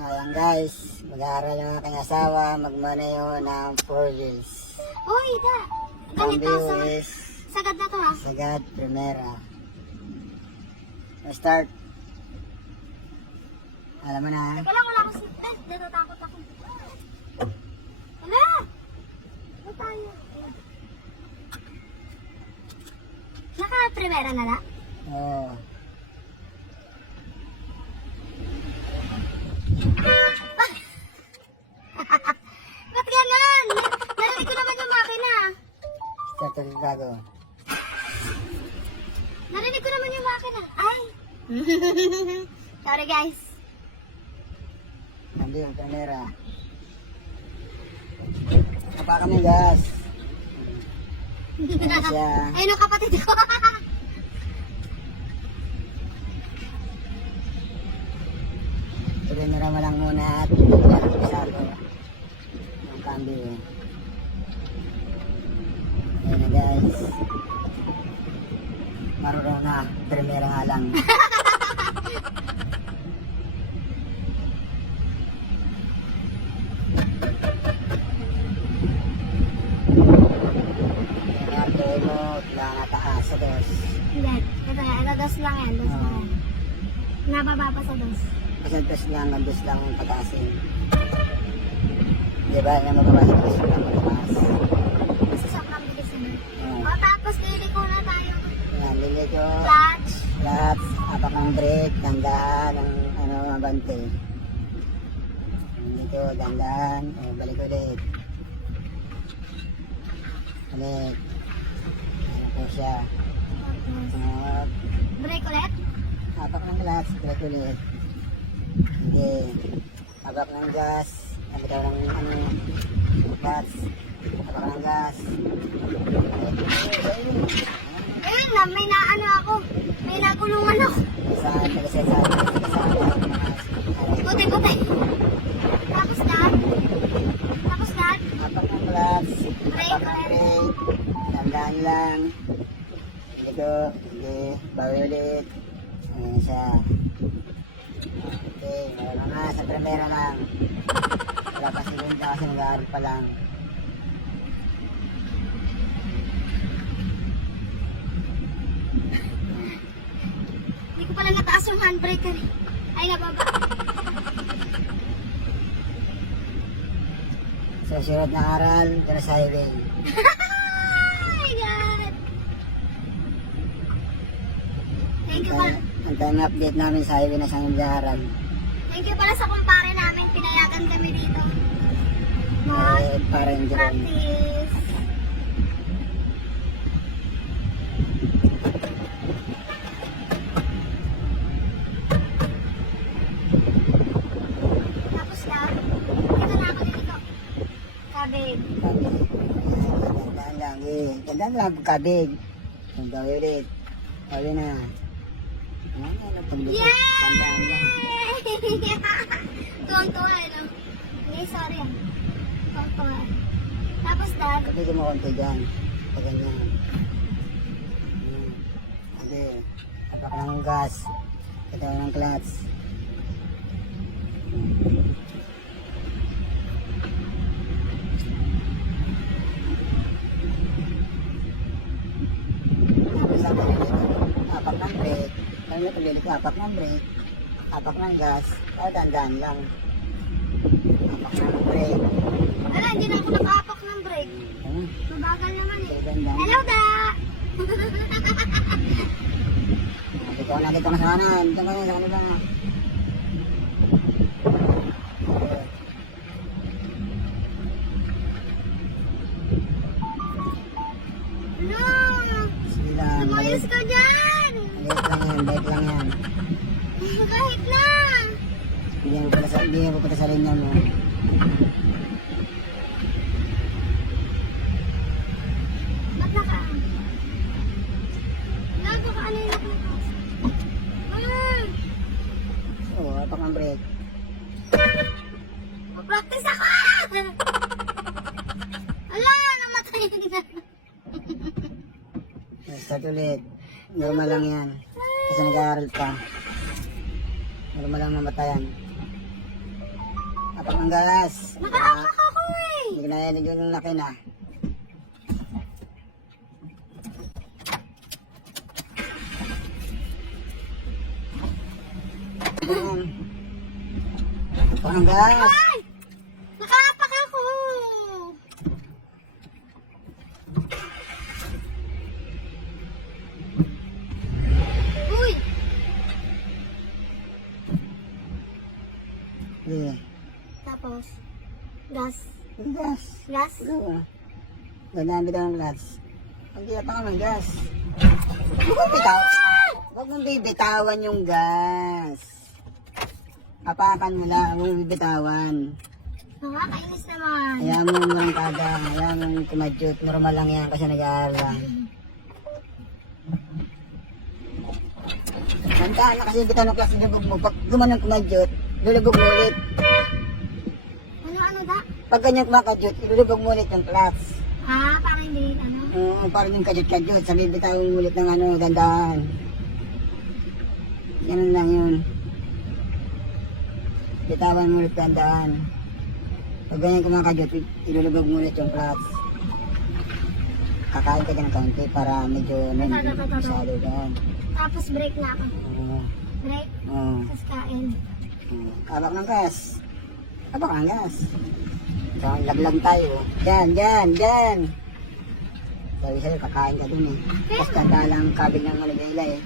Ayan guys, mag-aaral yung aking asawa, magmanayo ng 4 years. Uy, da. Ganito Cambio sa... is Sagad na to ha. Sagad Primera. Start. Alam mo na ha? Teka lang, wala akong seatbelt. Natatakot ako. Wala! Ano tayo? Naka-primera na na? Oo. Ba't ganon? Narinig ko naman yung makina. Start ulit bago. Narinig ko naman yung makina. Ay! Sorry guys. Cambio, Primera. Apa kami gas. Ayan siya. Ay, no kapatid ko. Primera mo lang muna at pisado. Ang cambio. Ayan na guys. Marunong na. Primera nga lang. Sa dos. Hindi. Ito yan. Ito dos lang yan. Dos lang yan. Nababa pa sa dos. Kasi dos lang, ang dos lang ang patasin. Di ba? Na mababasa dos lang mababas. Kasi sobrang bilis na. Oh. O tapos liliko na tayo. Yan, liliko. Clutch. Clutch, apak ng brake, dandaan, ang ano, abante. Liliko, dandaan, balik ulit. Balik. Ano po siya. Brake ulit. Apak ng clutch, brake ulit. Hindi. Apak ng gas. Abitaw ng ano, clutch. Apak ng gas. Ayun na, may naano ako. May nagulungan ako. Puti-puti. Tapos na. Tapos na. Apak ng clutch. Apak ng brake. Dandaan lang. Hindi ko. Hindi. Bawi ulit. Ayan siya. Okay. Meron na. Sa primera lang. Wala pa segunda kasi nag-aaral pa lang. Hindi ko pala nataas yung handbrake eh. Ay, nababa. Sa sunod na aral, dito sa highway. Oh my God! Thank you pala. Ang time update namin sa highway na sa nag-aaral. Thank you pala sa kumpare namin. Pinayagan kami dito. Parang dyan. Practice. Tapos na. Dito na ako dito. Kabig. Gandaan lang. Gandaan lang kabig. Gawin ulit. Gawin na. Ano pang dito? Gandaan lang. Yay! Tuwang-tuwa, ano? Okay, sorry ah. Tuwang-tuwa. Tapos dad. Kapigin mo konti dyan. Pag ganyan. Hindi. Apak ng gas. Katawa ng clutch. Tapos ang apak ng brake. Kaya na pagdilik apak ng brake. Apak ng gas. Dandaan lang. Apak ng brake. Wala, hindi na ako nakapak ng brake. Ano? Mabagal naman eh. Dandaan. Hello, da! Dito na sa kanan. Dito ka na sa kanila na. No! Sige lang. Lumayos ka dyan! Bait lang yan. Kahit na! Hindi mo pala sa linya mo. Ba't naka? Gago ka, ano yung nakakas? Oo, apak ng brake. Mag-practice ako! Ala, namatay na. Start ulit. Normal lang yan. Kasi nag-aaral pa. Normal lang mamatayan. Apak ng gas. Nakaapak ako eh. Hindi ko na yan yung laki na. Ayan. Apak ng gas. Ay! Nakaapak ako. Uy! Sige. Tapos, gas. Yung gas. Gas? Oo. Ganamit ang gas. Hindi pa ka ng gas. Huwag mong bitaw. Huwag mong bibitawan yung gas. Apakan mo lang. Huwag mong bibitawan. Nakakainis naman. Hayaan mo yung marangkada. Hayaan mo yung kumadyot. Normal lang yan kasi nag-aaral lang. Tandaan na kasi bitaw ng class lulubog mo. Pag gumanong kumadyot, lulubog mo ulit. Ano da? Pag ganyan kumakadyot, lulubog mo ulit yung class. Ah, parang hindi, ano? Oo, parang yung kadyot-kadyot. Sabi bitawin ulit ng ano, dandaan. Ganun lang yun. Bitawan mo ulit dandaan. Pag ganyan kumakadyot, ilulubog mo ulit yung clutch. Kakain ka dyan ng kaunti para medyo masyado dyan. Tapos break na ako. Oo. Break, Oo. tapos kain. Oo. Kabak ng gas. Kabak ng gas. So, laglag tayo. Dyan, dyan, dyan. Sabi sa'yo, kakain ka dun eh. Tapos tanda lang kabig ng manibela eh.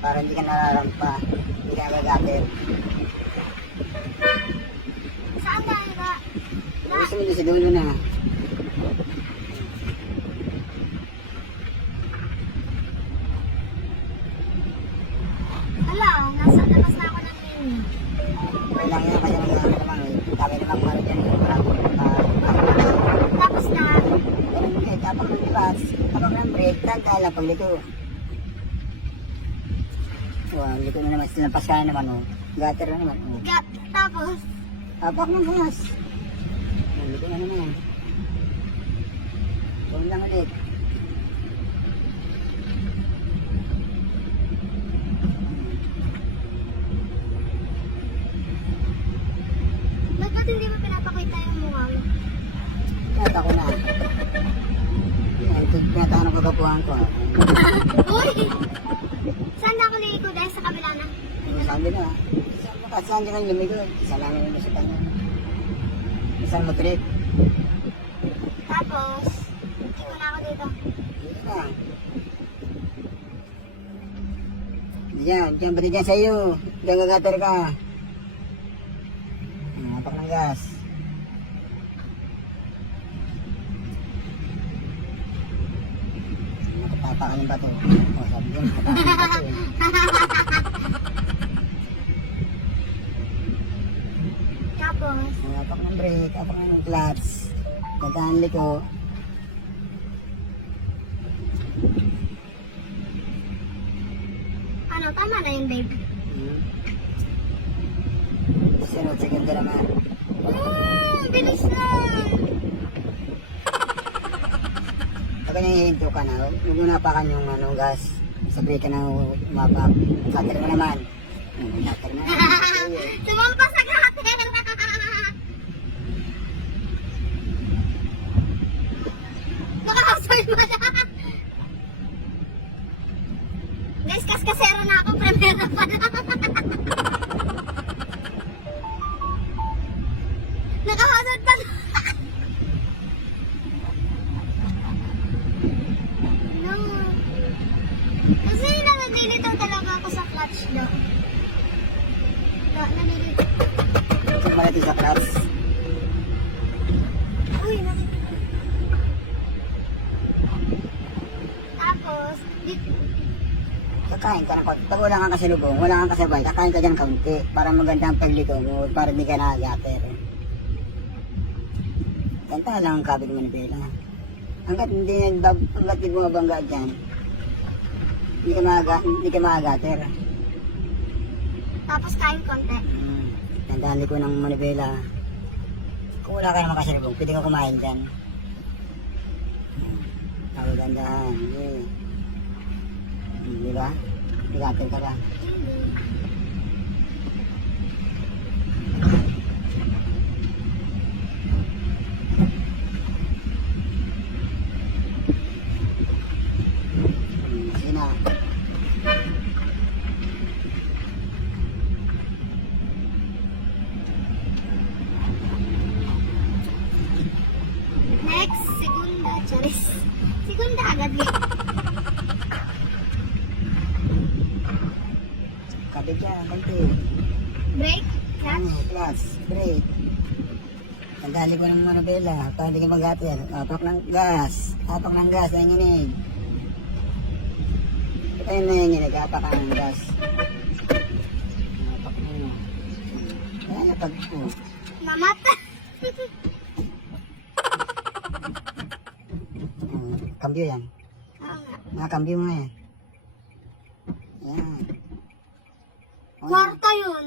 Para hindi ka nararampa. Hindi ka nagagatir. Saan tayo ba? Gusto mo doon sa dulo na. Hala, nasa labas na ako ng menu. Okay lang yan kasi naman eh. Kami namang maro dyan eh. Tapos na, Ganun eh. Tapak ng clutch. Tapak ng brake. Tanta lang pag liko. Wow, liko na naman. Sinampas ka na naman oh. Gutter na naman oh. gap, tapos, Tapak ng gas. Liko na naman. Doon lang ulit. ba't hindi mo pinapakita yung mukha mo? Kaya ako na. Yan, tinatanong kagapuhan ko. Uy! Saan na ako liiko dahil sa kabila na? Sabi na, saan ka kang lumigod? Isa lang yung nasa kanya. Isang mag-trip. Tapos, iko na ako dito. Dito na. Diyan, diyan ba diyan sa'yo? Diyan gagater ka. Napak ng gas. Nakatapakan yung bato. O, sabi ko, nakatapakan yung bato eh. Tapos, Napak ng brake, apak ng clutch. Gandaan liko. ano, tama na yun, babe. Sunod, segundo naman. Bilis na! Pag nangihinto ka na, huwag mo napakan yung ano, gas. Sabi ka na umapak. Cutter mo naman. Cutter na. Sumampas sa cutter! Nakakasal mo na! Guys, kaskasero na ako, premiere pa na. Nakahasad pa na. No. Kasi nalilito talaga ako sa clutch daw. Nalilito. Check mo natin sa clutch. Uy, tapos, dito. Kakain ka ng kaunti. Pag wala kang kasalubong, wala kang kasabay, kakain ka dyan ng kaunti. Para maganda ang pagliko mo, para hindi ka nakagater. Ganta lang ang kabig manibela. Hanggat hindi bumabangga dyan, hindi ka makagater. Tapos kain konti. Tandaan ko ng manibela. Kung wala ka naman kasalubong, pwede ka kumain dyan. Gandahan. Di ba? Igatin ka ba? Hindi. Brake? Clutch? Clutch, brake. Tandali ko ng manubela, para hindi ka mag-atir. Apak ng gas, nanginginig. Ito yung nanginginig, apak ka ng gas. Apak mo. Kaya napag po. Mamata. Kambyo yan. Oo nga. Nakakambyo mo yan. Yan. Kwarta yun.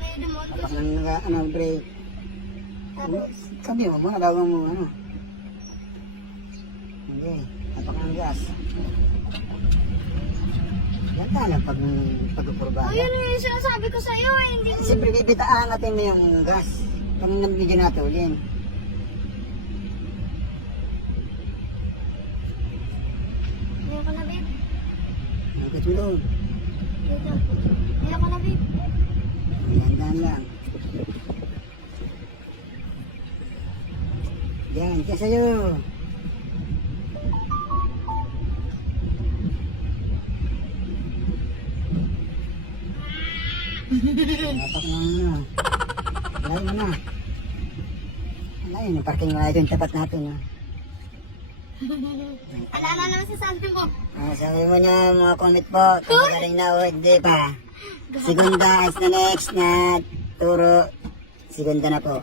May dumot ko Apak siya. ng brake. Tapos, Kambyo mo muna bago mo ano. Hindi. Apak ng gas. Yan talang pag-upurbada. oh, yun yung sinasabi ko sa'yo eh. Hindi mo. Siyempre, bibitaan natin mo yung gas. Pag nabigyan natin ulin. Ayoko na, babe. Nakit mo doon. Dito. Ayoko na, babe. Dahan lang. Yan, kaya sa'yo. Napak mo na. Alay mo na. Alay, yung parking mo na ito yung tapat natin. Ha? Ala na naman si Santi mo. Sabi mo niya mga comment po, kung magaling na o hindi pa. Segunda is the next na turo. Segunda na po.